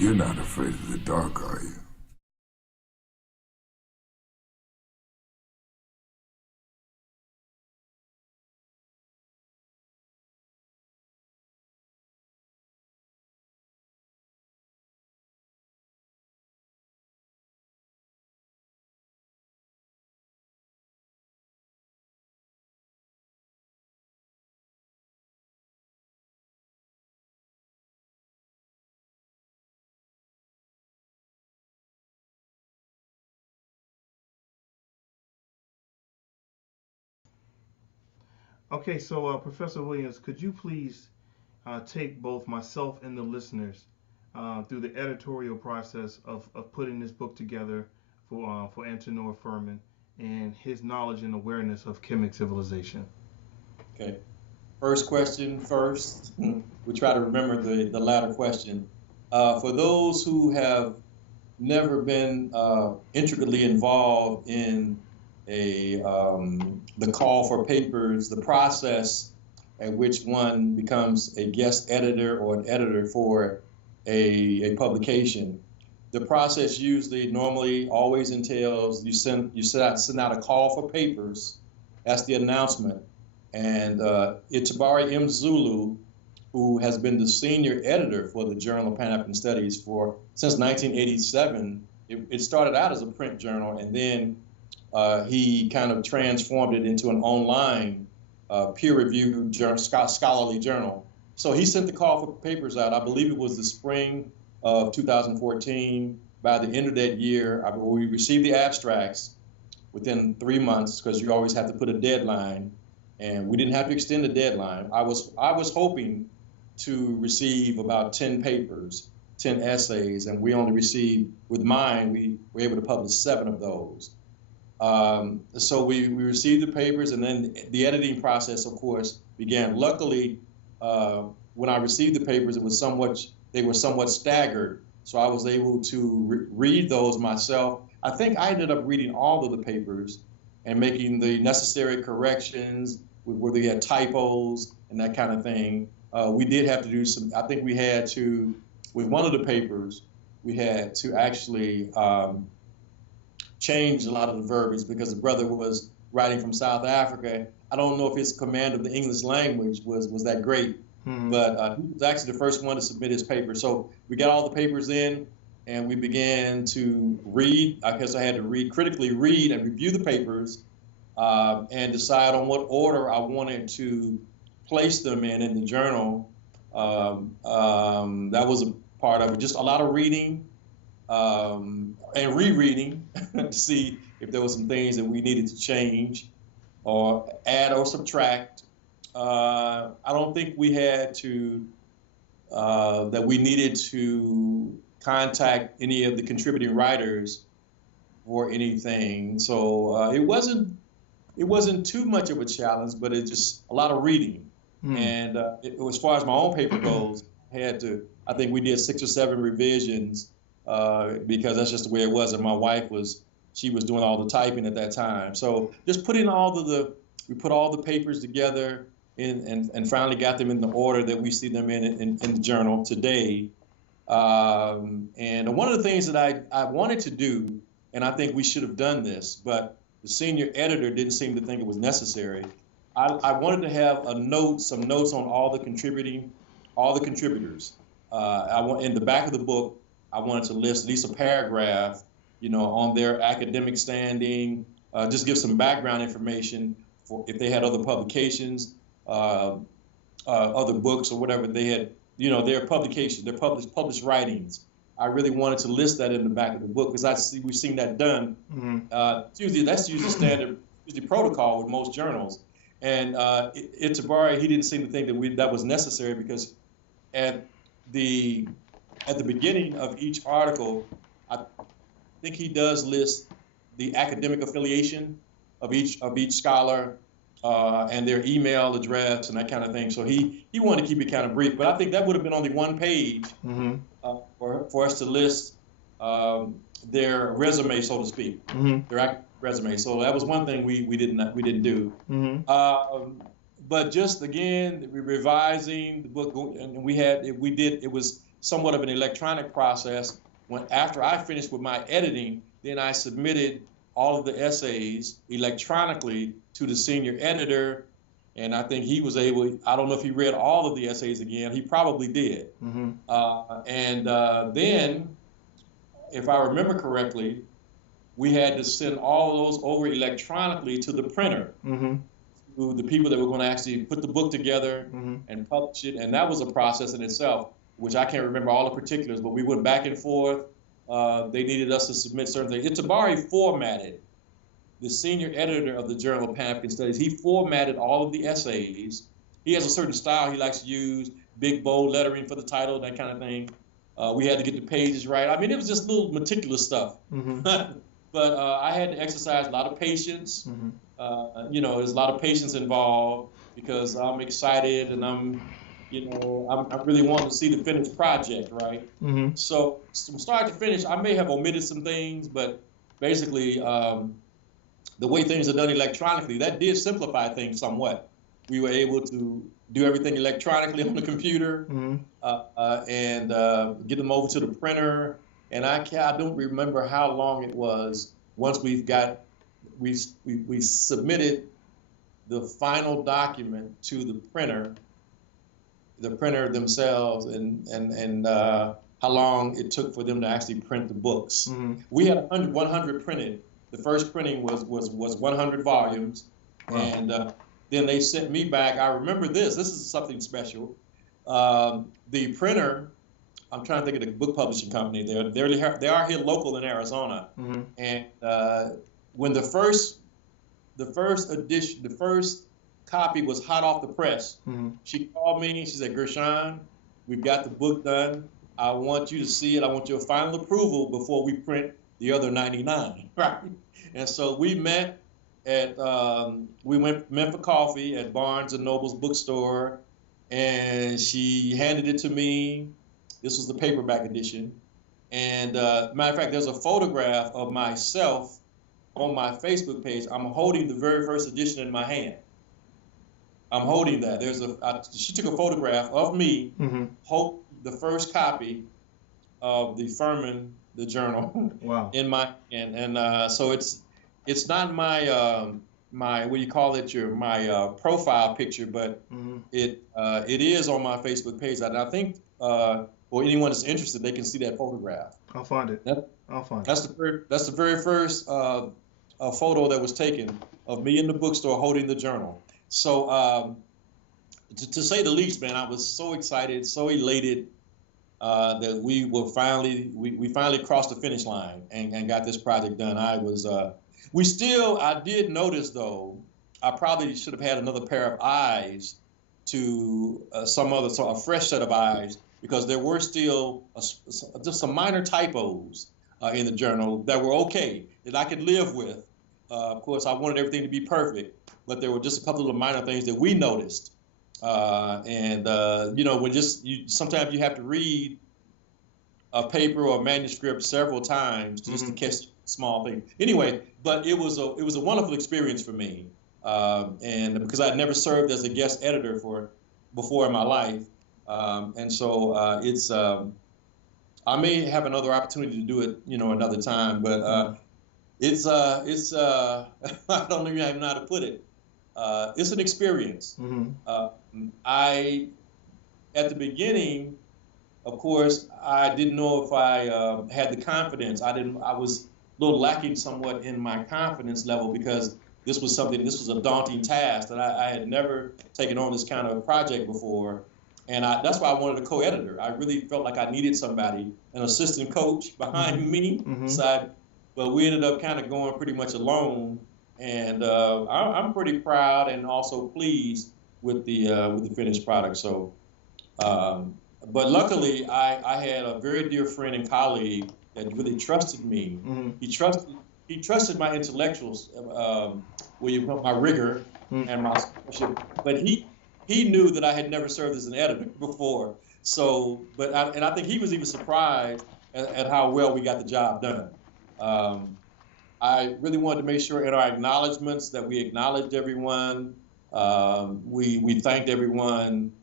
You're not afraid of the dark, are you? Okay, so Professor Williams, could you please take both myself and the listeners through the editorial process of putting this book together for Antenor Firmin and his knowledge and awareness of Kemet civilization? Okay. First question first. We try to remember the latter question. For those who have never been intricately involved in the call for papers, the process at which one becomes a guest editor or an editor for a publication. The process usually, normally, always entails you send out a call for papers. That's the announcement. And Itabari M. Zulu, who has been the senior editor for the Journal of Pan-African Studies since 1987. It started out as a print journal, and then he kind of transformed it into an online peer-reviewed scholarly journal. So he sent the call for papers out. I believe it was the spring of 2014. By the end of that year, we received the abstracts within 3 months, because you always have to put a deadline, and we didn't have to extend the deadline. I was hoping to receive about 10 papers, 10 essays, and we only received, with mine, we were able to publish 7 of those. So we received the papers, and then the editing process, of course, began. Luckily, when I received the papers, they were somewhat staggered, so I was able to read those myself. I think I ended up reading all of the papers and making the necessary corrections where they had typos and that kind of thing. We did have to do some, I think we had to, with one of the papers, we had to actually change a lot of the verbiage because the brother was writing from South Africa. I don't know if his command of the English language was that great, but he was actually the first one to submit his paper. So we got all the papers in, and we began to read. I guess I had to critically read and review the papers and decide on what order I wanted to place them in the journal. That was a part of it. Just a lot of reading and rereading to see if there were some things that we needed to change or add or subtract. I don't think we had to, that we needed to contact any of the contributing writers or anything. So it wasn't too much of a challenge, but it's just a lot of reading. And as far as my own paper goes, I think we did 6 or 7 revisions because that's just the way it was. And my wife she was doing all the typing at that time. So just putting we put all the papers together and finally got them in the order that we see them in the journal today. And one of the things that I wanted to do, and I think we should have done this, but the senior editor didn't seem to think it was necessary. I wanted to have some notes on all the contributors. In the back of the book, I wanted to list at least a paragraph, on their academic standing, just give some background information for if they had other publications, other books or whatever they had, their publications, their published writings. I really wanted to list that in the back of the book because we've seen that done. That's usually standard, usually protocol with most journals. And Itabari, he didn't seem to think that was necessary because at the beginning of each article, I think he does list the academic affiliation of each scholar and their email address and that kind of thing. So he wanted to keep it kind of brief, but I think that would have been only one page for us to list their resume, so to speak, their resume. So that was one thing we didn't do. But just again, revising the book, and it somewhat of an electronic process. After I finished with my editing, then I submitted all of the essays electronically to the senior editor, and I think he was able, I don't know if he read all of the essays again, he probably did. Then, if I remember correctly, we had to send all of those over electronically to the printer, to the people that were going to actually put the book together and publish it, and that was a process in itself, which I can't remember all the particulars, but we went back and forth. They needed us to submit certain things. Itabari formatted, the senior editor of the Journal of Pan-African Studies, he formatted all of the essays. He has a certain style he likes to use, big, bold lettering for the title, that kind of thing. We had to get the pages right. I mean, it was just little meticulous stuff. But I had to exercise a lot of patience. You know, there's a lot of patience involved because I'm excited and I'm really wanting to see the finished project, right? So from start to finish, I may have omitted some things, but basically the way things are done electronically, that did simplify things somewhat. We were able to do everything electronically on the computer and get them over to the printer. And I don't remember how long it was once we submitted the final document to the printer themselves, and how long it took for them to actually print the books. We had 100 printed. The first printing was 100 volumes, and then they sent me back. I remember this. This is something special. The printer, I'm trying to think of the book publishing company. They are here local in Arizona, and when the first edition, the first copy was hot off the press, she called me and she said, "Gershom, we've got the book done. I want you to see it. I want your final approval before we print the other 99." Right? And so we met at met for coffee at Barnes and Noble's bookstore, and she handed it to me. This was the paperback edition. And matter of fact, there's a photograph of myself on my Facebook page. I'm holding the very first edition in my hand. I'm holding that. She took a photograph of me, hold the first copy of the Firmin, the journal, in my hand. And so it's not my my what do you call it, my profile picture, but it is on my Facebook page. And I think for anyone that's interested, they can see that photograph. I'll find it. I'll find it. That's the very first photo that was taken of me in the bookstore holding the journal. So to say the least, man, I was so excited, so elated that we finally crossed the finish line and got this project done. I did notice though, I probably should have had another pair of eyes to a fresh set of eyes, because there were still just some minor typos in the journal that were okay, that I could live with. Of course, I wanted everything to be perfect, but there were just a couple of minor things that we noticed. You know, sometimes you have to read a paper or a manuscript several times just to catch small things. Anyway, but it was a wonderful experience for me, and because I'd never served as a guest editor before in my life. And so it's I may have another opportunity to do it, you know, another time, but it's I don't even know how to put it. It's an experience. At the beginning, of course, I didn't know if I had the confidence. I was a little lacking somewhat in my confidence level, because this was a daunting task that I had never taken on this kind of project before. And that's why I wanted a co-editor. I really felt like I needed somebody, an assistant coach behind me. But we ended up kind of going pretty much alone. And I'm pretty proud and also pleased with the finished product. So, but luckily, I had a very dear friend and colleague that really trusted me. He trusted my intellectuals, my rigor and my scholarship. But he knew that I had never served as an editor before. So, I think he was even surprised at how well we got the job done. I really wanted to make sure in our acknowledgments that we acknowledged everyone. We thanked everyone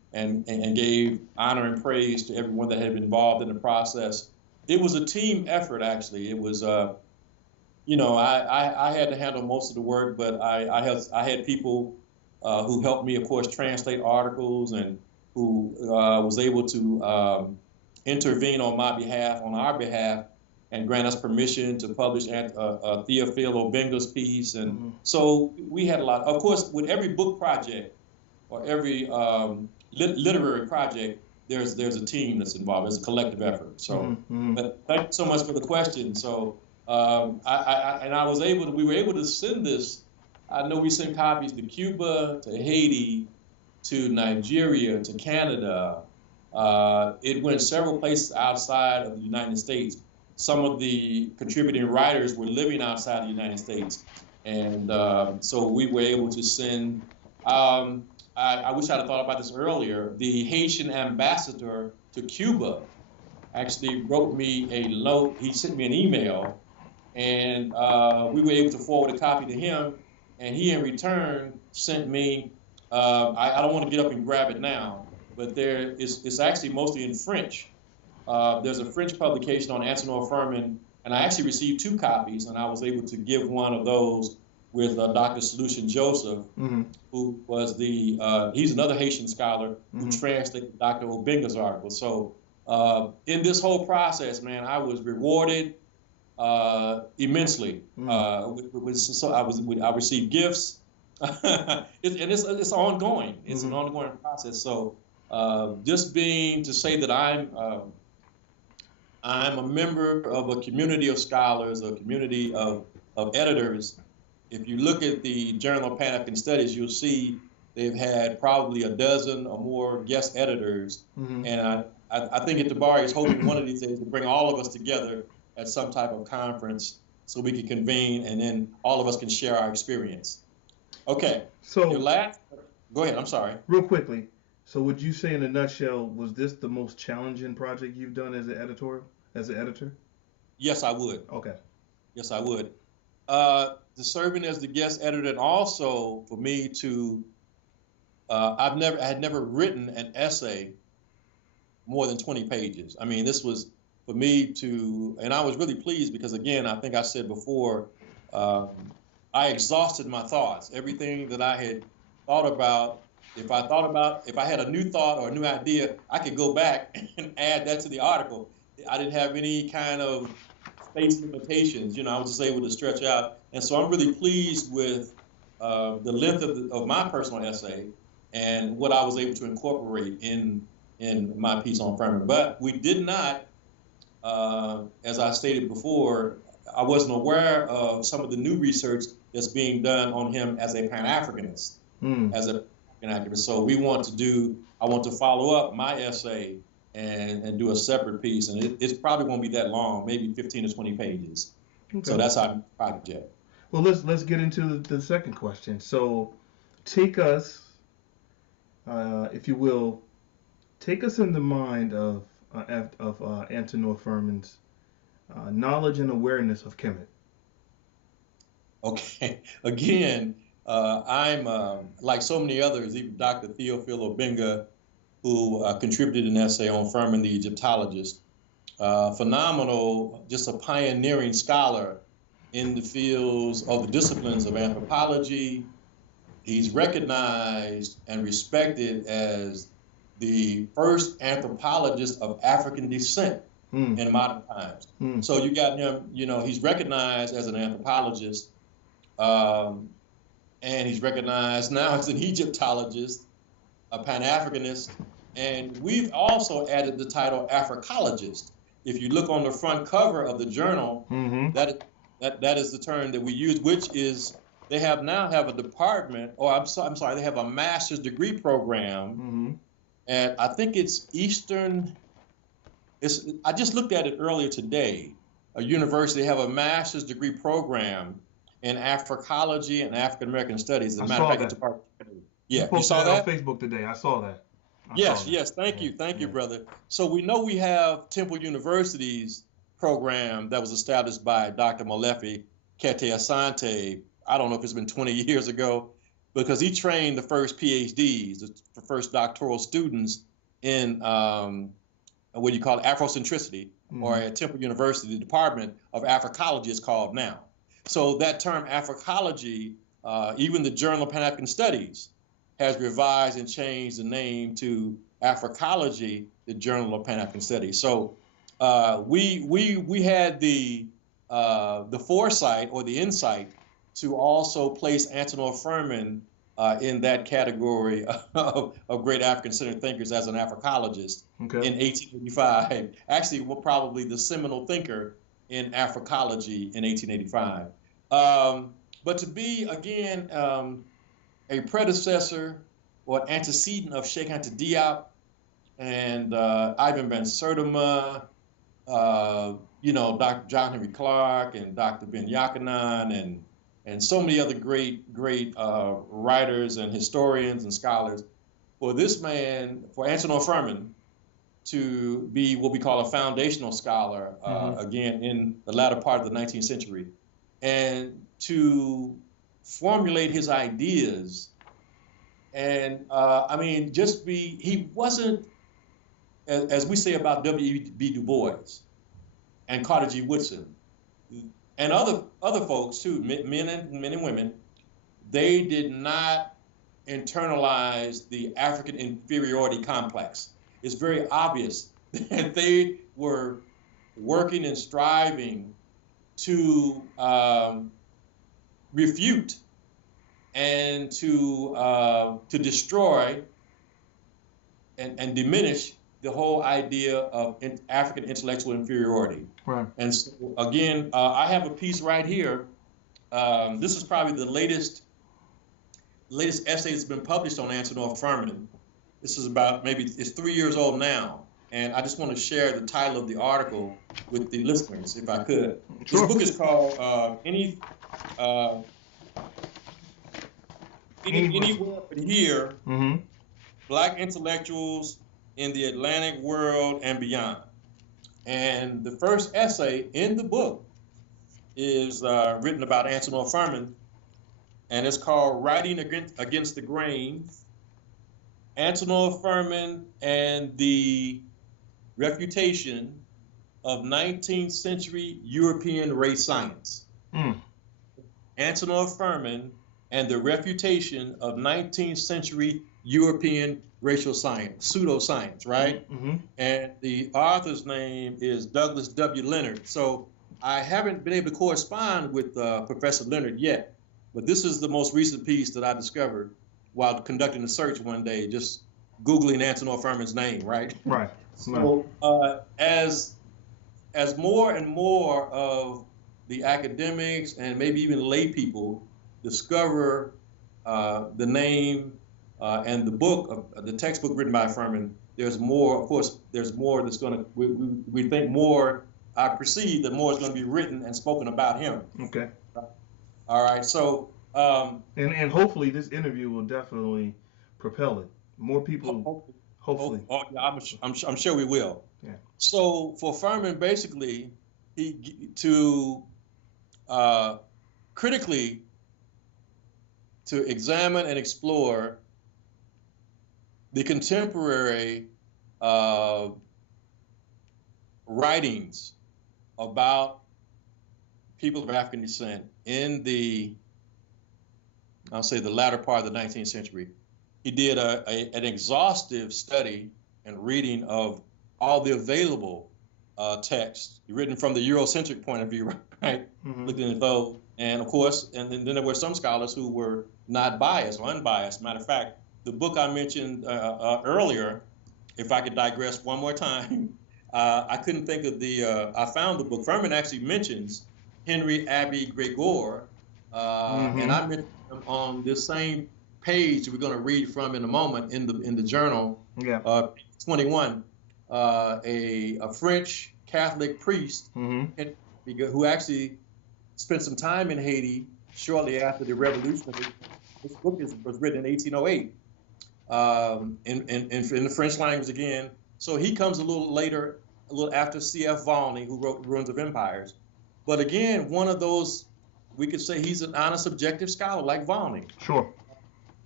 and gave honor and praise to everyone that had been involved in the process. It was a team effort, actually. It was, I had to handle most of the work, but I had people who helped me, of course, translate articles, and who was able to intervene on our behalf, and grant us permission to publish Theophile Obenga's piece. And so we had a lot. Of course, with every book project or every literary project, there's a team that's involved. There's a collective effort. So, but thank you so much for the question. So, we were able to send this. I know we sent copies to Cuba, to Haiti, to Nigeria, to Canada. It went several places outside of the United States. Some of the contributing writers were living outside the United States. And so we were able to send, I wish I'd have thought about this earlier, the Haitian ambassador to Cuba actually wrote me a note. He sent me an email, and we were able to forward a copy to him. And he, in return, sent me, I don't want to get up and grab it now, but it's actually mostly in French. There's a French publication on Antenor Firmin, and I actually received 2 copies, and I was able to give one of those with Dr. Solution Joseph, who was he's another Haitian scholar who translated Dr. Obenga's article. So in this whole process, man, I was rewarded immensely. I received gifts, it's ongoing. It's an ongoing process. So just being to say that I'm a member of a community of scholars, a community of editors. If you look at the Journal of Pan-African Studies, you'll see they've had probably a dozen or more guest editors. And I think Tabari is hoping one of these days to bring all of us together at some type of conference so we can convene, and then all of us can share our experience. Okay. So go ahead. I'm sorry. Real quickly. So would you say, in a nutshell, was this the most challenging project you've done as an editor? Yes, I would. Okay. Yes, I would. Serving as the guest editor, and also for me to, I had never written an essay more than 20 pages. I mean, this was for me to, and I was really pleased because, again, I think I said before, I exhausted my thoughts. Everything that I had thought about, if I had a new thought or a new idea, I could go back and add that to the article. I didn't have any kind of space limitations. I was just able to stretch out. And so I'm really pleased with the length of my personal essay and what I was able to incorporate in my piece on Firmin. But we did not, as I stated before, I wasn't aware of some of the new research that's being done on him as a Pan-Africanist, as a Pan-Africanist. So I want to follow up my essay and do a separate piece, and it probably won't be that long, maybe 15 to 20 pages. Okay. So that's our project. Well, let's get into the second question. So take us, if you will, take us in the mind of Antenor Firmin's knowledge and awareness of Kemet. Okay. Again, I'm like so many others, even Dr. Theophile Obenga, who contributed an essay on Firmin, the Egyptologist. Phenomenal, just a pioneering scholar in the fields of the disciplines of anthropology. He's recognized and respected as the first anthropologist of African descent in modern times. So you got him, he's recognized as an anthropologist, and he's recognized now as an Egyptologist, a Pan-Africanist, and we've also added the title Africologist. If you look on the front cover of the journal, that is the term that we use, which is they now have a department, or I'm sorry, they have a master's degree program, and I think it's Eastern. I just looked at it earlier today. A university have a master's degree program in Africology and African American Studies. As a matter of fact, you saw that on Facebook today. I saw that. Yes. Thank you, brother. So we know we have Temple University's program that was established by Dr. Molefi Kete Asante. I don't know if it's been 20 years ago, because he trained the first PhDs, the first doctoral students in what you call Afrocentricity, or at Temple University, the Department of Africology is called now. So that term Africology, even the Journal of Pan-African Studies has revised and changed the name to Africology, the Journal of Pan-African Studies. So we had the foresight or the insight to also place Antenor Firmin in that category of great African-centered thinkers as an Africologist in 1885. Actually, probably the seminal thinker in Africology in 1885. But to be, again, a predecessor or antecedent of Sheikh Anta Diop and Ivan Van Sertima, Dr. John Henry Clark and Dr. Ben Yakanan and so many other great writers and historians and scholars, for this man, for Antenor Firmin, to be what we call a foundational scholar, again, in the latter part of the 19th century, and to formulate his ideas. And he wasn't, as we say about W.E.B. Du Bois and Carter G. Woodson, and other folks too, men and women, they did not internalize the African inferiority complex. It's very obvious that they were working and striving to refute and to destroy and diminish the whole idea of African intellectual inferiority. Right. And so, again, I have a piece right here. This is probably the latest essay that's been published on Antenor Firmin. This is about, it's 3 years old now. And I just want to share the title of the article with the listeners, if I could. Sure. This book is called Anywhere But Here, Black Intellectuals in the Atlantic World and Beyond. And the first essay in the book is written about Antenor Firmin, and it's called Writing Against the Grain, Antenor Firmin and the Refutation of 19th Century European Race Science. Antenor Firmin and the Refutation of 19th Century European Racial Science, pseudoscience, right? And the author's name is Douglas W. Leonard. So I haven't been able to correspond with Professor Leonard yet, but this is the most recent piece that I discovered while conducting a search one day, just Googling Antenor Firmin's name, right? Right. So as more and more of the academics and maybe even lay people discover the name and the book, the textbook written by Firmin, there's more, of course, there's more that's going to, we think more, I perceive that more is going to be written and spoken about him. Okay. All right, so. And hopefully this interview will definitely propel it. More people, hopefully. Yeah, I'm sure we will. Yeah. So for Firmin, basically, critically, to examine and explore the contemporary writings about people of African descent in the, I'll say, the latter part of the 19th century. He did an exhaustive study and reading of all the available texts written from the Eurocentric point of view, right? Looking at those, and of course, and then there were some scholars who were not biased or unbiased. Matter of fact, the book I mentioned earlier, if I could digress one more time, I couldn't think of I found the book. Firmin actually mentions Henry Abbey Gregor, and I mentioned him on this same page we're going to read from in a moment in the journal. 21, a French Catholic priest who actually spent some time in Haiti shortly after the revolution. This book was written in 1808 in the French language again. So he comes a little later, a little after C.F. Volney, who wrote Ruins of Empires. But again, one of those, we could say he's an honest, objective scholar like Volney. Sure.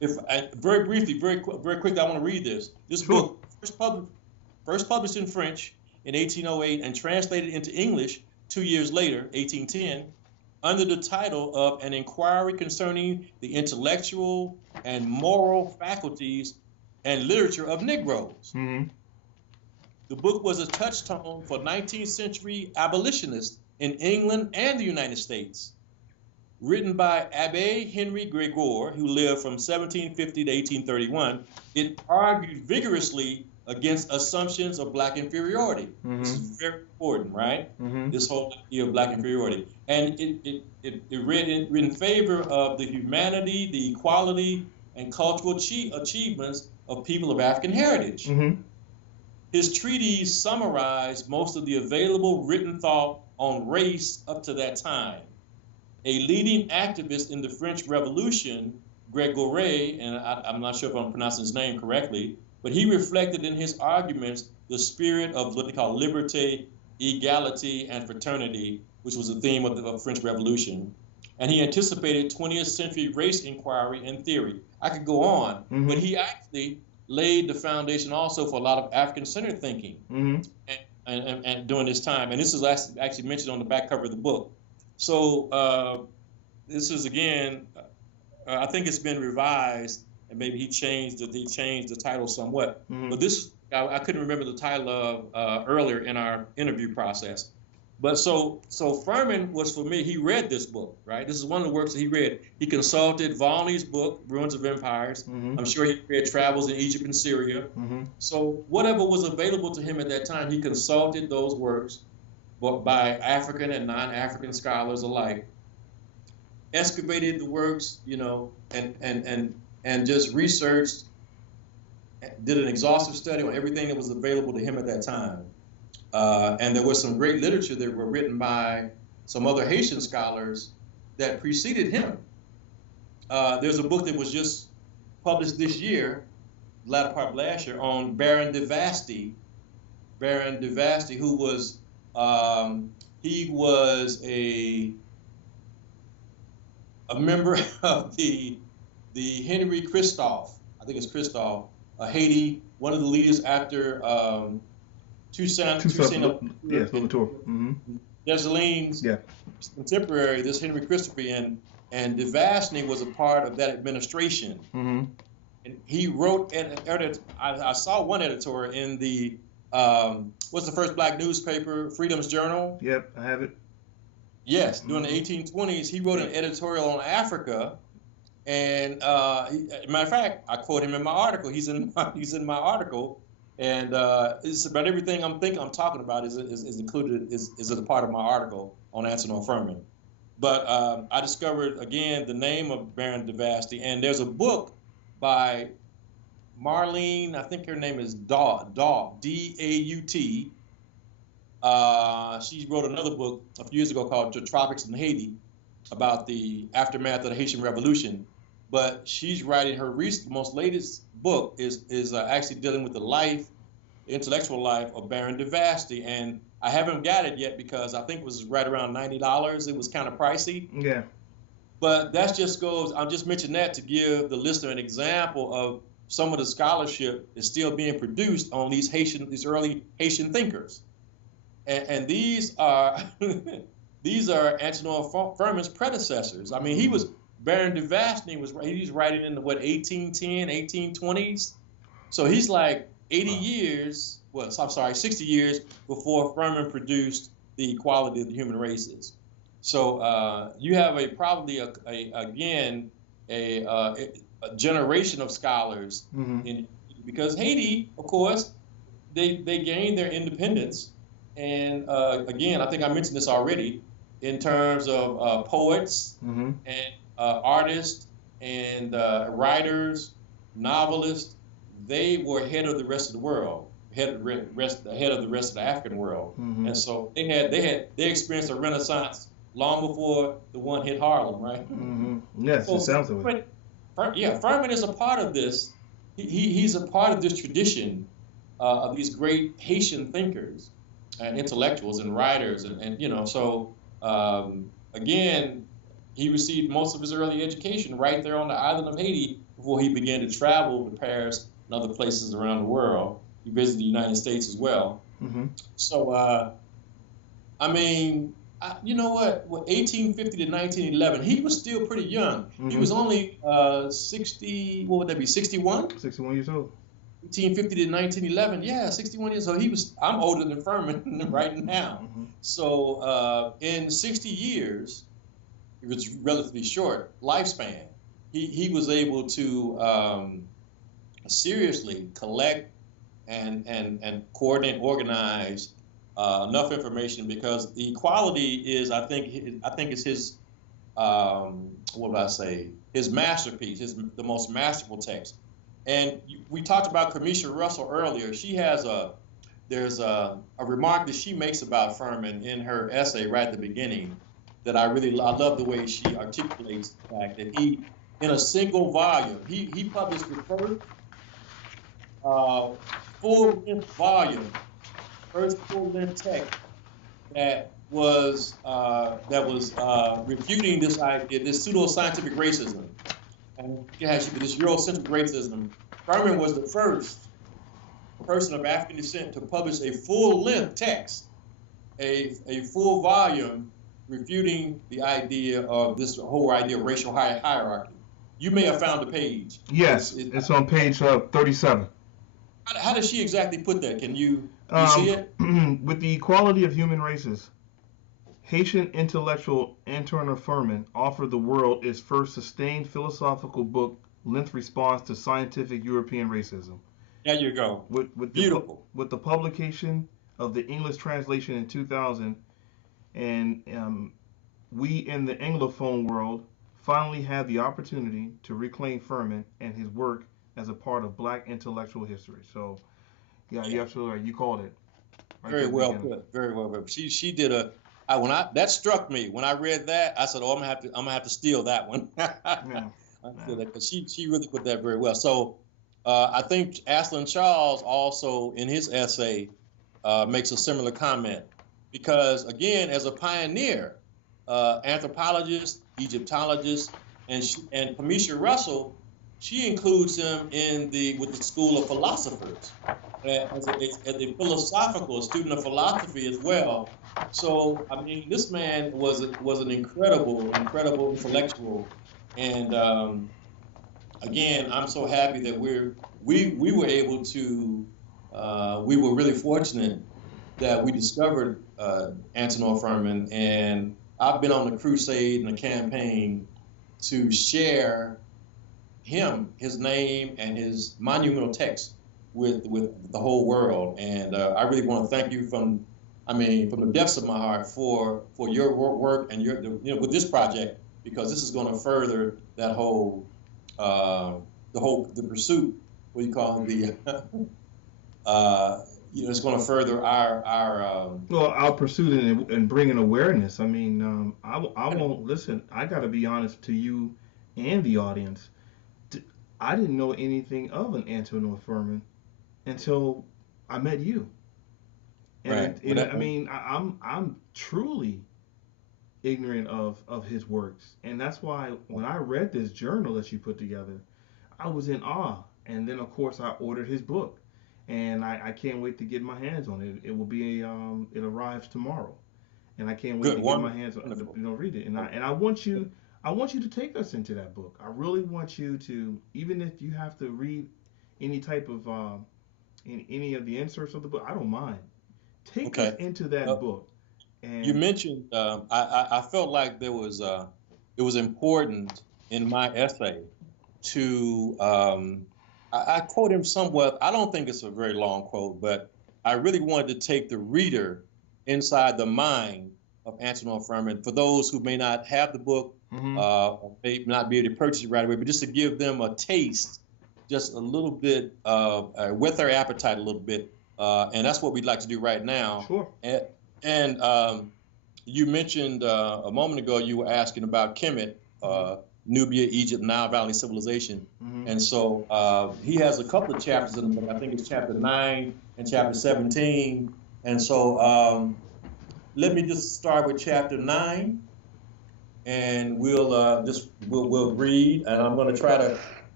Very briefly, very quickly, I want to read this. This Sure. book first published in French in 1808 and translated into English 2 years later, 1810, under the title of An Inquiry Concerning the Intellectual and Moral Faculties and Literature of Negroes. Mm-hmm. The book was a touchstone for 19th century abolitionists in England and the United States. Written by Abbé Henry Gregor, who lived from 1750 to 1831, it argued vigorously against assumptions of black inferiority. Mm-hmm. This is very important, right? Mm-hmm. This whole idea of black inferiority. And it read in favor of the humanity, the equality, and cultural achievements of people of African heritage. Mm-hmm. His treatise summarized most of the available written thought on race up to that time. A leading activist in the French Revolution, Gregore, and I'm not sure if I'm pronouncing his name correctly, but he reflected in his arguments the spirit of what they call liberté, equality, and fraternity, which was the theme of the French Revolution. And he anticipated 20th century race inquiry and theory. I could go on, Mm-hmm. but he actually laid the foundation also for a lot of African-centered thinking Mm-hmm. and during this time. And this is actually mentioned on the back cover of the book. So this is, again, I think it's been revised, and maybe he changed the title somewhat. Mm-hmm. But this, I couldn't remember the title of earlier in our interview process. But so Firmin was, for me, he read this book, right? This is one of the works that he read. He consulted Volney's book, Ruins of Empires. Mm-hmm. I'm sure he read Travels in Egypt and Syria. Mm-hmm. So whatever was available to him at that time, he consulted those works by African and non-African scholars alike, excavated the works, and just researched, did an exhaustive study on everything that was available to him at that time. And there was some great literature that were written by some other Haitian scholars that preceded him. There's a book that was just published this year, the latter part of last year, on Baron de Vasty. Baron de Vasty, who was he was a member of the Henry Christophe, I think it's Christophe, Haiti, one of the leaders after Toussaint Louverture. Mm-hmm. Dessalines' contemporary, this Henry Christophe, and de Vasty was a part of that administration. Mm-hmm. And he wrote, I saw one editor in the, what's the first black newspaper, Freedom's Journal? Yep, I have it. Yes, during the 1820s, he wrote an editorial on Africa. And matter of fact, I quote him in my article. He's in my article. And it's about everything I'm talking about is included, is a part of my article on Antenor Firmin. But I discovered, again, the name of Baron de Vasty, and there's a book by Marlene, I think her name is Daut, D-A-U-T. She wrote another book a few years ago called The Tropics in Haiti about the aftermath of the Haitian Revolution. But she's writing her most latest book is actually dealing with the intellectual life of Baron de Vasty. And I haven't got it yet because I think it was right around $90. It was kind of pricey. Yeah. But that just goes, I'm just mentioning that to give the listener an example of some of the scholarship is still being produced on these early Haitian thinkers. And these are Antenor Firmin's predecessors. I mean, Baron de Vasty he's writing in the 1810, 1820s. So he's like 60 years before Firmin produced The Equality of the Human Races. So you have probably a generation of scholars because Haiti, of course, they gained their independence. And again, I think I mentioned this already in terms of poets and artists and writers, novelists. They were ahead of the rest of the world, ahead of the rest of the African world. And so they experienced a renaissance long before the one hit Harlem, right? Yes, so, it sounds like it. Firmin is a part of this. He's a part of this tradition of these great Haitian thinkers and intellectuals and writers, and so again, he received most of his early education right there on the island of Haiti before he began to travel to Paris and other places around the world. He visited the United States as well. Mm-hmm. So, I mean, you know what? 1850 to 1911, he was still pretty young. Mm-hmm. He was only 60, what would that be, 61? 61 years old. 1850 to 1911, yeah, 61 years old. I'm older than Firmin right now. Mm-hmm. So in 60 years, it was relatively short lifespan, he was able to seriously collect and coordinate, organize enough information, because the equality is, I think it's his, what would I say, his masterpiece, the most masterful text. And we talked about Kamisha Russell earlier. She has there's a remark that she makes about Firmin in her essay right at the beginning that I love the way she articulates the fact that he, in a single volume, he published the first full-length volume, first full-length text that was refuting this idea, this pseudo-scientific racism, and this Eurocentric racism. Firmin was the first person of African descent to publish a full-length text, a full volume refuting the idea of this whole idea of racial hierarchy. You may have found the page. Yes, it's on page 37. How does she exactly put that? Can you see it? With the equality of human races, Haitian intellectual Antenor Firmin offered the world its first sustained philosophical book-length response to scientific European racism. There you go. Beautiful. With the publication of the English translation in 2000, and we in the Anglophone world finally had the opportunity to reclaim Firmin and his work as a part of Black intellectual history. So, yeah, you're absolutely right. You called it. Very well put. Very well put. She did that struck me when I read that. I said, "Oh, I'm gonna have to steal that one." Because she really put that very well. So, I think Aslan Charles also in his essay makes a similar comment, because again, as a pioneer, anthropologist, Egyptologist, and Kamisha Russell, she includes him with the school of philosophers as a philosophical student of philosophy as well. So I mean, this man was an incredible intellectual, and again, I'm so happy that we were able to. We were really fortunate that we discovered Antenor Firmin, and I've been on the crusade and the campaign to share his name and his monumental text with the whole world. And I really want to thank you from the depths of my heart for your work and with this project, because this is going to further that whole the pursuit. What do you call it? It's going to further our pursuit and bringing awareness. I mean, I won't listen. I got to be honest to you and the audience. I didn't know anything of an Antenor Firmin until I met you. And right. I'm truly ignorant of his works, and that's why when I read this journal that you put together, I was in awe. And then of course I ordered his book, and I can't wait to get my hands on it. It will be it arrives tomorrow, and I can't wait to get my hands on it, read it. And I want you to take us into that book. I really want you to, even if you have to read any type of in any of the inserts of the book, I don't mind. Take us into that book. And you mentioned I felt like it was important in my essay to I quote him somewhat. I don't think it's a very long quote, but I really wanted to take the reader inside the mind of Antenor Firmin. For those who may not have the book, may not be able to purchase it right away, but just to give them a taste, just a little bit, whet their appetite a little bit, and that's what we'd like to do right now. Sure. And you mentioned a moment ago, you were asking about Kemet, Nubia, Egypt, Nile Valley civilization. And so he has a couple of chapters in the book. I think it's chapter 9 and chapter 17. And so let me just start with chapter 9, and we'll read. And I'm going to try to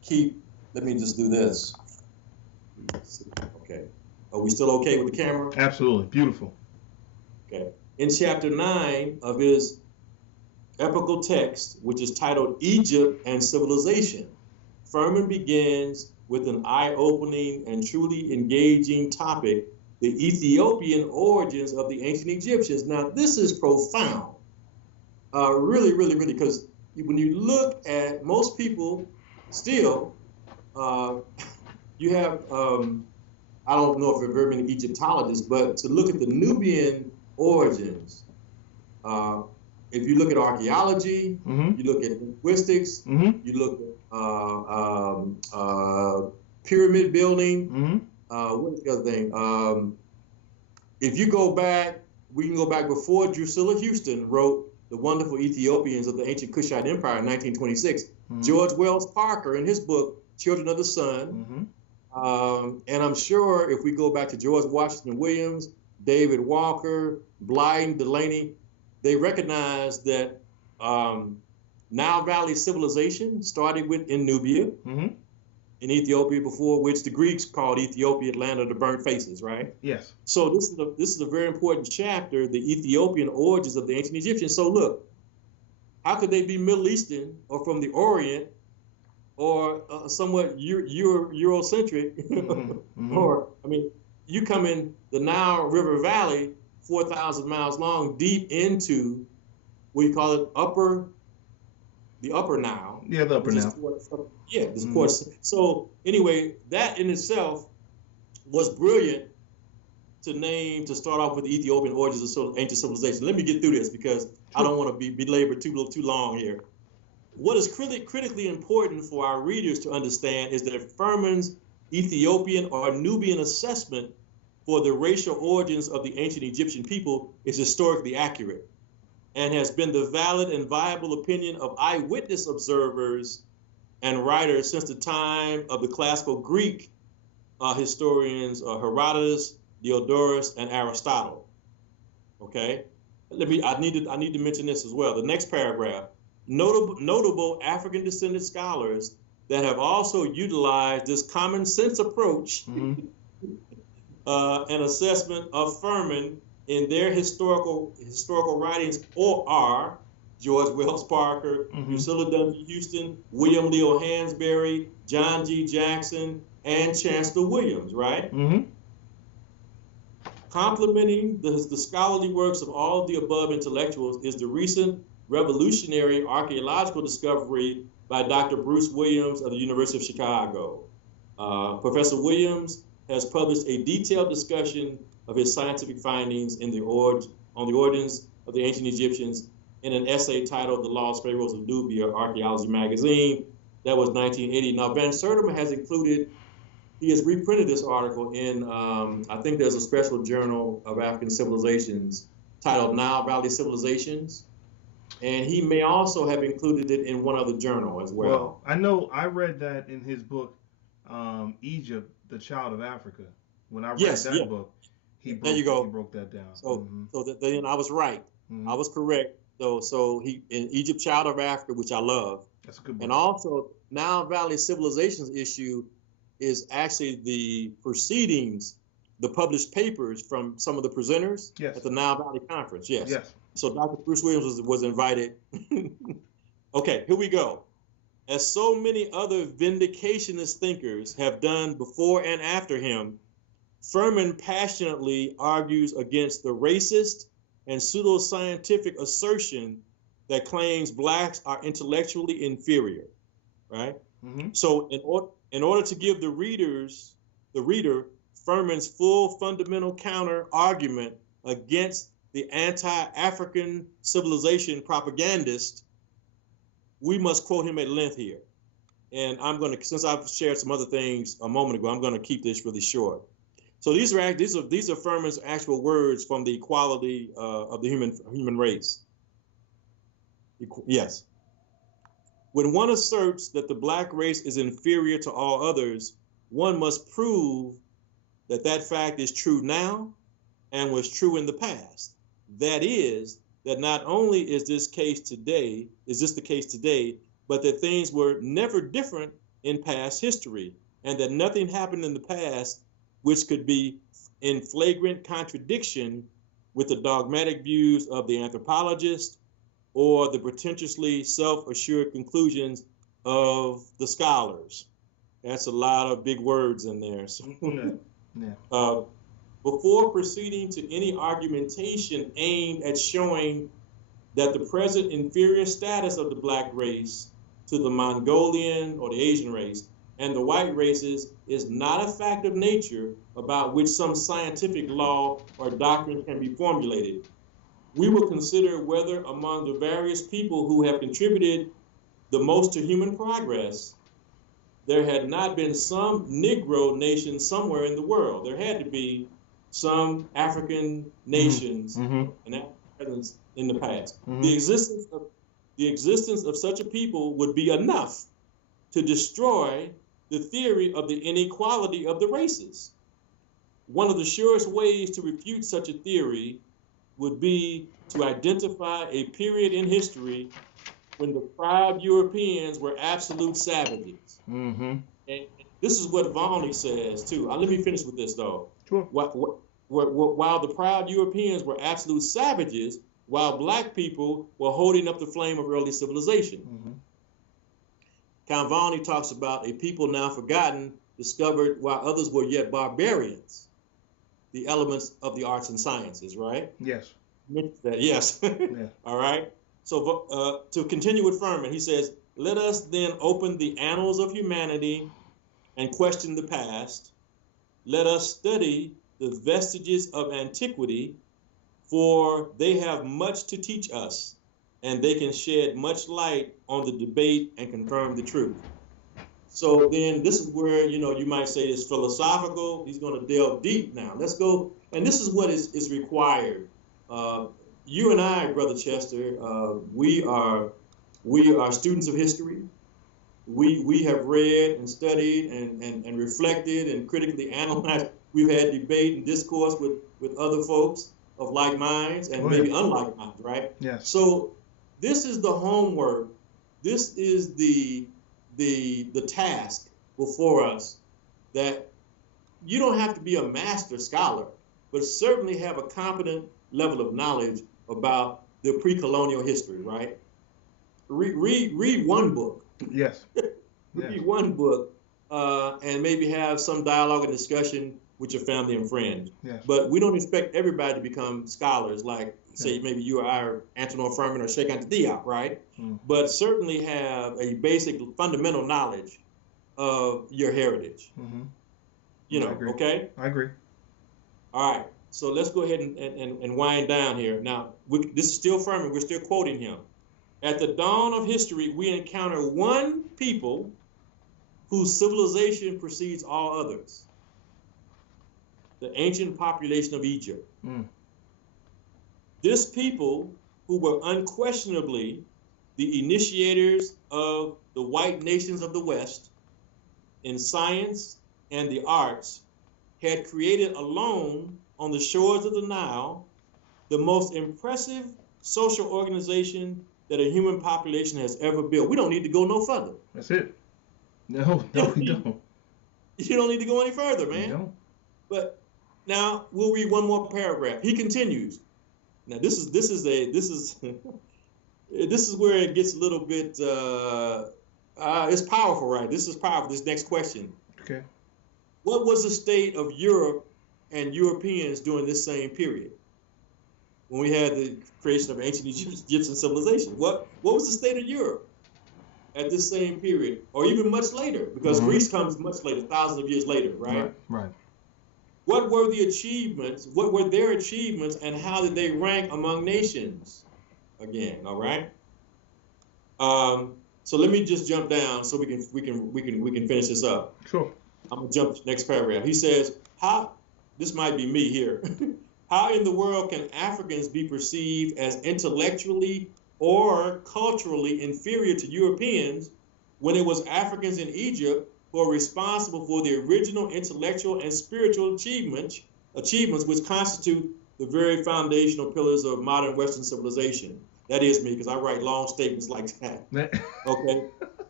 let me just do this. Okay. Are we still okay with the camera? Absolutely. Beautiful. Okay. In chapter 9 of his epical text, which is titled Egypt and Civilization, Firmin begins with an eye-opening and truly engaging topic, the Ethiopian origins of the ancient Egyptians. Now, this is profound. Really, really, really, because when you look at most people still, you have, I don't know if there are very many Egyptologists, but to look at the Nubian origins, if you look at archaeology, you look at linguistics, you look at pyramid building, what's the other thing? If you go back, we can go back before Drusilla Houston wrote The Wonderful Ethiopians of the Ancient Kushite Empire in 1926. George Wells Parker, in his book, Children of the Sun, and I'm sure if we go back to George Washington Williams, David Walker, Blyden, Delaney, they recognize that Nile Valley civilization started in Nubia, in Ethiopia, before which the Greeks called Ethiopia land of the burnt faces, right? Yes. So this is a very important chapter, the Ethiopian origins of the ancient Egyptians. So look, how could they be Middle Eastern or from the Orient or somewhat Eurocentric? Or, I mean, you come in the Nile River Valley, 4,000 miles long, deep into what you call it, the upper Nile. Yeah, the upper Nile. Yeah, this course. So anyway, that in itself was brilliant to start off with the Ethiopian origins of ancient civilization. Let me get through this because I don't want to be belabored too long here. What is critically important for our readers to understand is that Firmin's Ethiopian or Nubian assessment for the racial origins of the ancient Egyptian people is historically accurate and has been the valid and viable opinion of eyewitness observers and writers since the time of the classical Greek historians Herodotus, Diodorus, and Aristotle. Okay, I need to mention this as well. The next paragraph: notable African descended scholars that have also utilized this common sense approach and assessment of Firmin in their historical writings are George Wells Parker, Drusilla W. Houston, William Leo Hansberry, John G. Jackson, and Chancellor Williams, right? Complementing the scholarly works of all of the above intellectuals is the recent revolutionary archaeological discovery by Dr. Bruce Williams of the University of Chicago. Professor Williams has published a detailed discussion of his scientific findings on the origins of the ancient Egyptians in an essay titled The Lost Pharaohs of Nubia, Archaeology Magazine. That was 1980. Now, Van Sertima he has reprinted this article in, I think there's a special journal of African civilizations titled Nile Valley Civilizations. And he may also have included it in one other journal as well. Well, I know I read that in his book, Egypt, the Child of Africa. When I read that book, he broke that down. So, then I was right. I was correct. So he in Egypt, Child of Africa, which I love. That's a good book. And also Nile Valley Civilizations issue is actually the proceedings, the published papers from some of the presenters at the Nile Valley Conference. Yes. So Dr. Bruce Williams was invited. Okay, here we go. As so many other vindicationist thinkers have done before and after him, Firmin passionately argues against the racist and pseudoscientific assertion that claims blacks are intellectually inferior, right? So in order to give the reader Firmin's full fundamental counter argument against the anti-African civilization propagandist, we must quote him at length here. And I'm going to, since I've shared some other things a moment ago, I'm going to keep this really short. So these are Firmin's actual words from the equality of the human race. Yes. When one asserts that the black race is inferior to all others, one must prove that that fact is true now and was true in the past. That is, that not only is this the case today, but that things were never different in past history, and that nothing happened in the past which could be in flagrant contradiction with the dogmatic views of the anthropologist or the pretentiously self-assured conclusions of the scholars. That's a lot of big words in there. So, before proceeding to any argumentation aimed at showing that the present inferior status of the black race to the Mongolian or the Asian race and the white races is not a fact of nature about which some scientific law or doctrine can be formulated, we will consider whether among the various people who have contributed the most to human progress, there had not been some Negro nation somewhere in the world. There had to be some African nations and presence in the past. The existence of such a people would be enough to destroy the theory of the inequality of the races. One of the surest ways to refute such a theory would be to identify a period in history when the proud Europeans were absolute savages. And this is what Volney says too. Let me finish with this though. Sure. While the proud Europeans were absolute savages, while black people were holding up the flame of early civilization. Count Volney talks about a people now forgotten, discovered while others were yet barbarians, the elements of the arts and sciences, right? Yes. Yes. Yeah. All right. So to continue with Firmin, he says, let us then open the annals of humanity and question the past. Let us study the vestiges of antiquity, for they have much to teach us, and they can shed much light on the debate and confirm the truth. So then this is where, you might say it's philosophical. He's going to delve deep now. Let's go. And this is what is required. You and I, Brother Chester, we are students of history. We have read and studied and reflected and critically analyzed. We've had debate and discourse with other folks of like minds and maybe unlike minds, right? Yes. So this is the homework. This is the task before us, that you don't have to be a master scholar, but certainly have a competent level of knowledge about the pre-colonial history, right? Read one book. Yes. Read one book, and maybe have some dialogue and discussion with your family and friends. Yes. But we don't expect everybody to become scholars, like say maybe you or I are Antenor Firmin or Sheikh Anta Diop, right? But certainly have a basic fundamental knowledge of your heritage. You know, okay? I agree. All right. So let's go ahead and wind down here. Now, this is still Firmin. We're still quoting him. At the dawn of history, we encounter one people whose civilization precedes all others: the ancient population of Egypt. This people, who were unquestionably the initiators of the white nations of the West in science and the arts, had created alone on the shores of the Nile the most impressive social organization that a human population has ever built. We don't need to go no further. That's it. No, we don't. You don't need to go any further, man. No. But now we'll read one more paragraph. He continues. Now this is this is where it gets a little bit it's powerful, right? This is powerful. This next question. Okay. What was the state of Europe and Europeans during this same period, when we had the creation of ancient Egyptian civilization? What was the state of Europe at this same period, or even much later? Because Greece comes much later, thousands of years later, right? Right. What were the achievements? What were their achievements, and how did they rank among nations? Again, all right. So let me just jump down so we can finish this up. Sure. I'm gonna jump to the next paragraph. He says, "How? This might be me here. How in the world can Africans be perceived as intellectually or culturally inferior to Europeans when it was Africans in Egypt who are responsible for the original intellectual and spiritual achievements which constitute the very foundational pillars of modern Western civilization?" That is me, because I write long statements like that. Okay.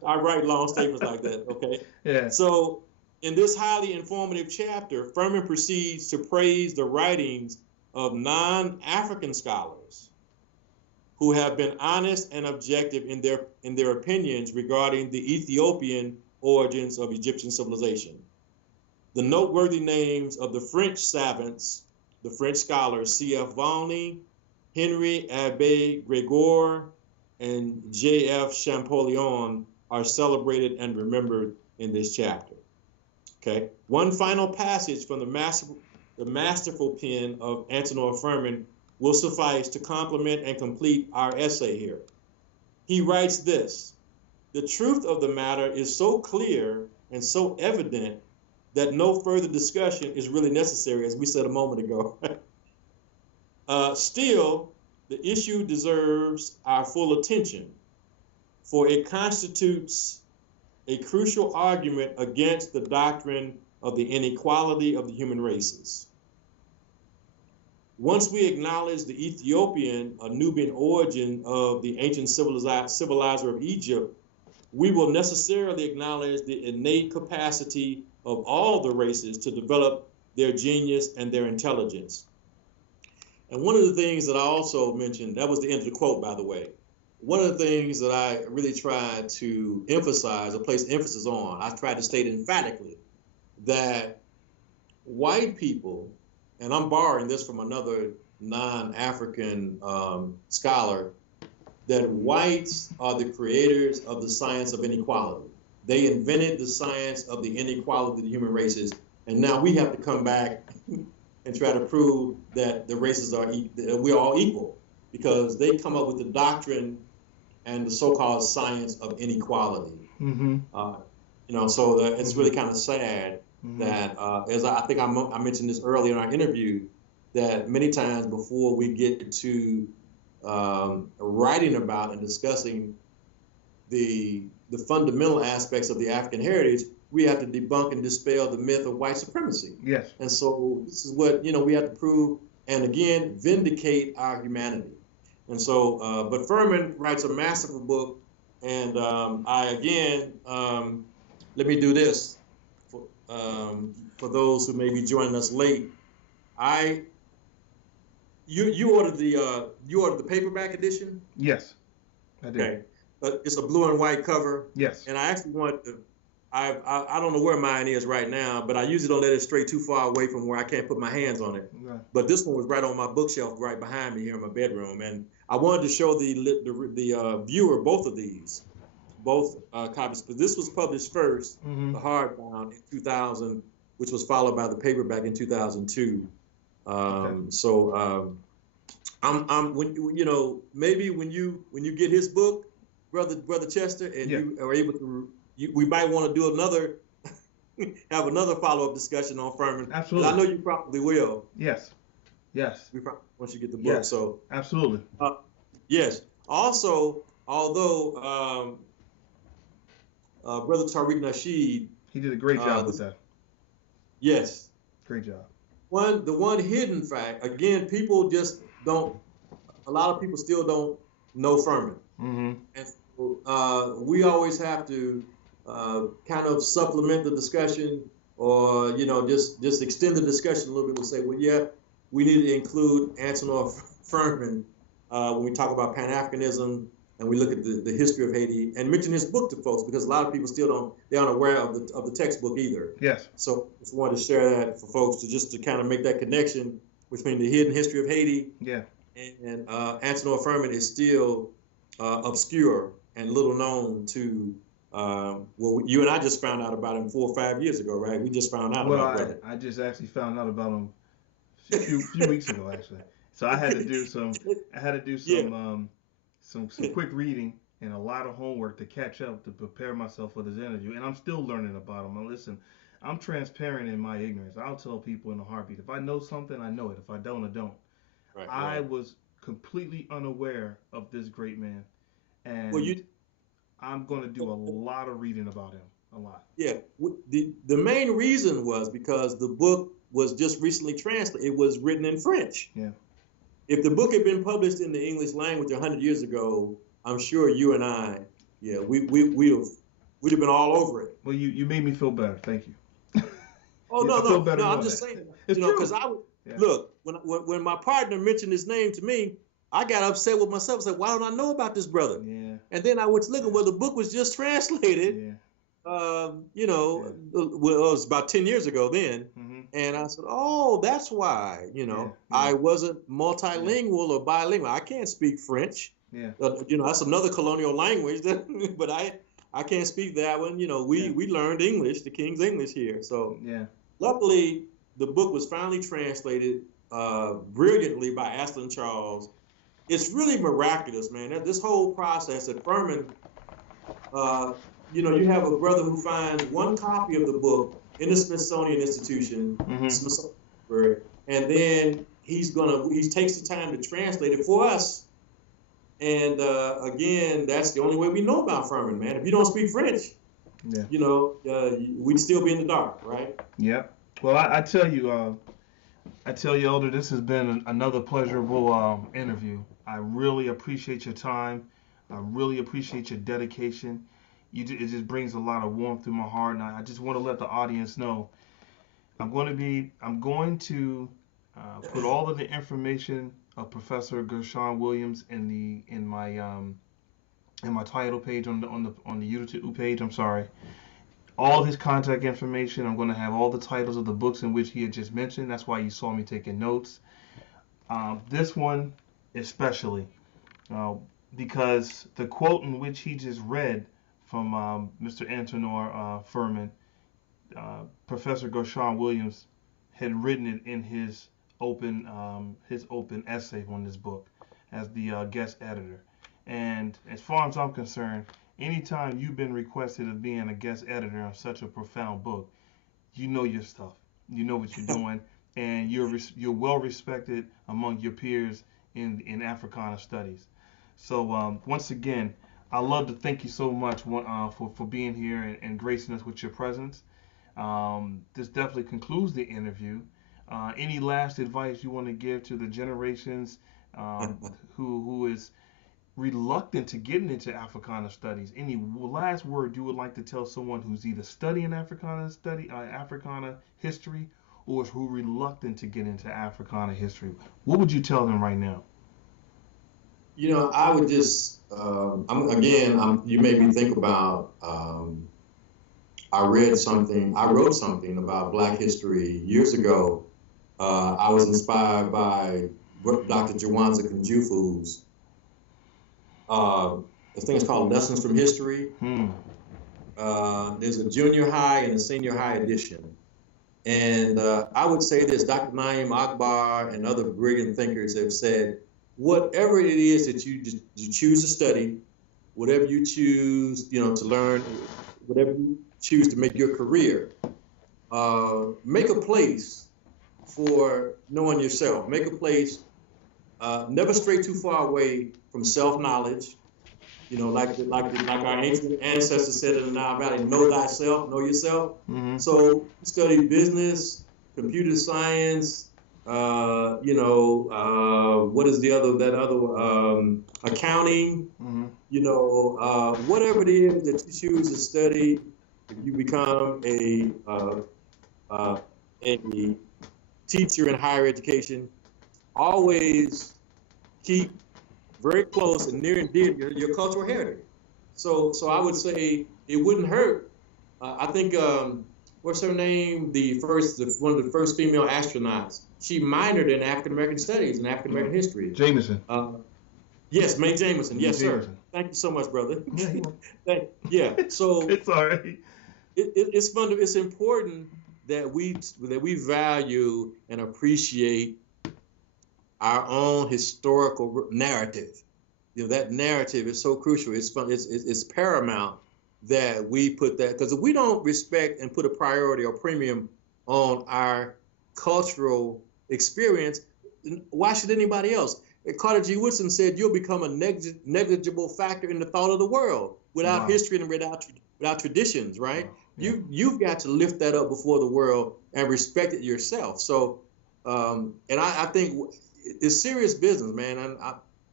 I write long statements like that, okay? Yeah. So in this highly informative chapter, Firmin proceeds to praise the writings of non-African scholars who have been honest and objective in their opinions regarding the Ethiopian origins of Egyptian civilization. The noteworthy names of the French savants, the French scholars C.F. Volney, Henry Abbé Grégoire, and J.F. Champollion are celebrated and remembered in this chapter. Okay. One final passage from the masterful pen of Antenor Firmin will suffice to complement and complete our essay here. He writes this: the truth of the matter is so clear and so evident that no further discussion is really necessary, as we said a moment ago. Still, the issue deserves our full attention, for it constitutes a crucial argument against the doctrine of the inequality of the human races. Once we acknowledge the Ethiopian or Nubian origin of the ancient civilizer of Egypt, we will necessarily acknowledge the innate capacity of all the races to develop their genius and their intelligence. And one of the things that I also mentioned, that was the end of the quote, by the way. One of the things that I really tried to emphasize or place emphasis on, I tried to state emphatically that white people, and I'm borrowing this from another non-African scholar, that whites are the creators of the science of inequality. They invented the science of the inequality of the human races, and now we have to come back and try to prove that the races are, we're all equal, because they come up with the doctrine and the so-called science of inequality. Mm-hmm. So it's really kind of sad that, as I think I mentioned this earlier in our interview, that many times before we get to writing about and discussing the fundamental aspects of the African heritage, we have to debunk and dispel the myth of white supremacy. Yes. And so this is what, we have to prove, and again, vindicate our humanity. And so, but Firmin writes a masterful book, and let me do this for those who may be joining us late. You ordered the paperback edition? Yes, I did. Okay, but it's a blue and white cover. Yes. And I actually wanted to. I don't know where mine is right now, but I usually don't let it stray too far away from where I can't put my hands on it. Right. But this one was right on my bookshelf right behind me here in my bedroom, and I wanted to show the viewer both of these, copies. But this was published first, the hardbound in 2000, which was followed by the paperback in 2002. Okay. So maybe when you get his book, brother Chester, and you are able to. We might want to do have another follow-up discussion on Firmin. Absolutely. I know you probably will. Yes. We probably, once you get the book. Yes. So absolutely. Yes. Also, although Brother Tariq Nasheed, he did a great job with that. Yes. Great job. The one hidden fact, again, people just don't. A lot of people still don't know Firmin, and we always have to. Kind of supplement the discussion, or just extend the discussion a little bit. We'll say, well, yeah, we need to include Antenor Firmin when we talk about Pan-Africanism and we look at the history of Haiti, and mention his book to folks, because a lot of people still aren't aware of the textbook either. Yes. So just wanted to share that for folks to kind of make that connection between the hidden history of Haiti. Yeah. And Antenor Firmin is still obscure and little known to. Well, you and I just found out about him 4 or 5 years ago, right? We just found out about him. I just actually found out about him a few weeks ago, actually. So I had to do some quick reading and a lot of homework to catch up to prepare myself for this interview. And I'm still learning about him. Now, listen, I'm transparent in my ignorance. I'll tell people in a heartbeat. If I know something, I know it. If I don't, I don't. Right, I was completely unaware of this great man. And I'm going to do a lot of reading about him, a lot. Yeah, the main reason was because the book was just recently translated. It was written in French. Yeah. If the book had been published in the English language 100 years ago, I'm sure you and I, we we'd have been all over it. Well, you made me feel better. Thank you. Oh, Yeah, no, I feel no, better no, I'm knowing just that. saying, It's you know, true. because I would, Yeah. look, when my partner mentioned his name to me, I got upset with myself. I said, why don't I know about this brother? Yeah. And then I was looking, well, the book was just translated. Yeah. You know, well, it was about 10 years ago then. Mm-hmm. And I said, oh, that's why, you know, Yeah. I wasn't multilingual or bilingual. I can't speak French. Yeah. You know, that's another colonial language, but I can't speak that one. You know, we learned English, the King's English here. So luckily, the book was finally translated brilliantly by Aslan Charles. It's really miraculous, man. This whole process at Firmin, you know, you have a brother who finds one copy of the book in the Smithsonian Institution, and then he takes the time to translate it for us. And again, that's the only way we know about Firmin, man. If you don't speak French, you know, we'd still be in the dark, right? Yep. Well, I tell you, Elder, this has been another pleasurable interview. I really appreciate your time. I really appreciate your dedication. It just brings a lot of warmth through my heart, and I just want to let the audience know I'm going to put all of the information of Professor Gershom Williams in my title page on the YouTube page. I'm sorry. All his contact information. I'm going to have all the titles of the books in which he had just mentioned. That's why you saw me taking notes. This one especially, because the quote in which he just read from Mr. Antenor Firmin, Professor Gershom Williams had written it in his open essay on this book as the guest editor. And as far as I'm concerned, anytime you've been requested of being a guest editor on such a profound book, you know your stuff. You know what you're doing, and you're well respected among your peers in Africana studies. So once again, I'd love to thank you so much for being here and gracing us with your presence. This definitely concludes the interview. Any last advice you want to give to the generations who is reluctant to getting into Africana studies? Any last word you would like to tell someone who's either studying Africana history, or is who reluctant to get into Africana history? What would you tell them right now? You know, I would just, you made me think about, I wrote something about Black history years ago. I was inspired by Dr. Jawanza Kunjufu's. The thing is called Lessons from History. There's a junior high and a senior high edition. And I would say this, Dr. Naim Akbar and other brilliant thinkers have said, whatever it is that you choose to study, whatever you choose, you know, to learn, whatever you choose to make your career, make a place for knowing yourself. Make a place, never stray too far away from self-knowledge. You know, like our ancient ancestors said in the Nile Valley, know thyself, know yourself. Mm-hmm. So study business, computer science, what is accounting, you know, whatever it is that you choose to study, if you become a teacher in higher education, always keep very close and near and dear to your cultural heritage. So I would say it wouldn't hurt. I think, what's her name? One of the first female astronauts. She minored in African American studies and African American history. Jameson. Yes, Mae Jameson. Yes, Jameson. sir. Thank you so much, brother. Yeah. So it's all right. It's fun. It's important that we value and appreciate our own historical narrative. You know, that narrative is so crucial. It's fun. It's paramount that we put that, because if we don't respect and put a priority or premium on our cultural experience, why should anybody else? Carter G. Woodson said, you'll become a negligible factor in the thought of the world without history and without traditions, right? Wow. Yeah. You've got to lift that up before the world and respect it yourself. So, and I think it's serious business, man.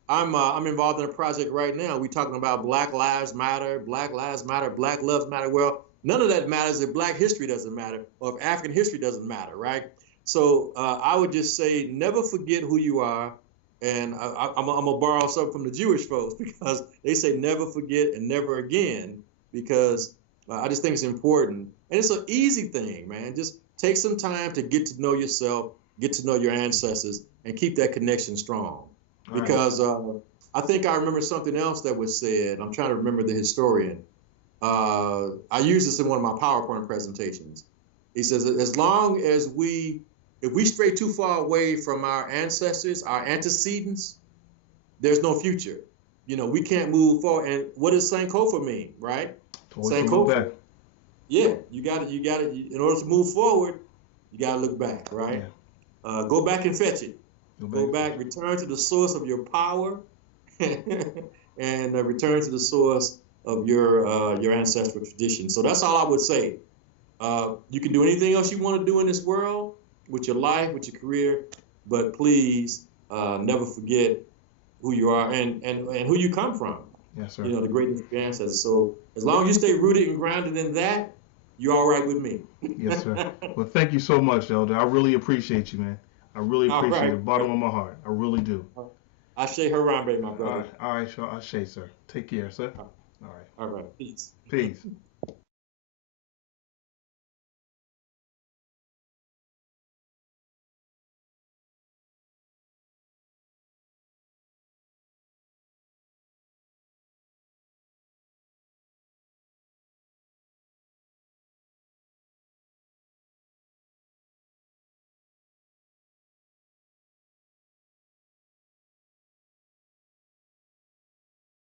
I'm involved in a project right now. We're talking about Black Lives Matter, Black Lives Matter, Black Lives Matter. Well, none of that matters if Black history doesn't matter or if African history doesn't matter, right? So I would just say never forget who you are. And I'm gonna borrow something from the Jewish folks because they say never forget and never again, because I just think it's important. And it's an easy thing, man. Just take some time to get to know yourself, get to know your ancestors, and keep that connection strong. Because I think I remember something else that was said. I'm trying to remember the historian. I used this in one of my PowerPoint presentations. He says, as long as if we stray too far away from our ancestors, our antecedents, there's no future. You know, we can't move forward. And what does Sankofa mean, right? Sankofa. Yeah, you got to, in order to move forward, you got to look back, right? Yeah. Go back and fetch it. Go back, return to the source of your power, and return to the source of your ancestral tradition. So that's all I would say. You can do anything else you want to do in this world with your life, with your career, but please never forget who you are and who you come from. Yes, sir. You know, the greatness of your ancestors. So as long as you stay rooted and grounded in that, you're all right with me. Yes, sir. Well, thank you so much, Elder. I really appreciate you, man. I really appreciate it, the bottom of my heart. I really do. Ashe Harambe, my brother. All right, Ashe, sir. Take care, sir. All right. All right. Peace. Peace.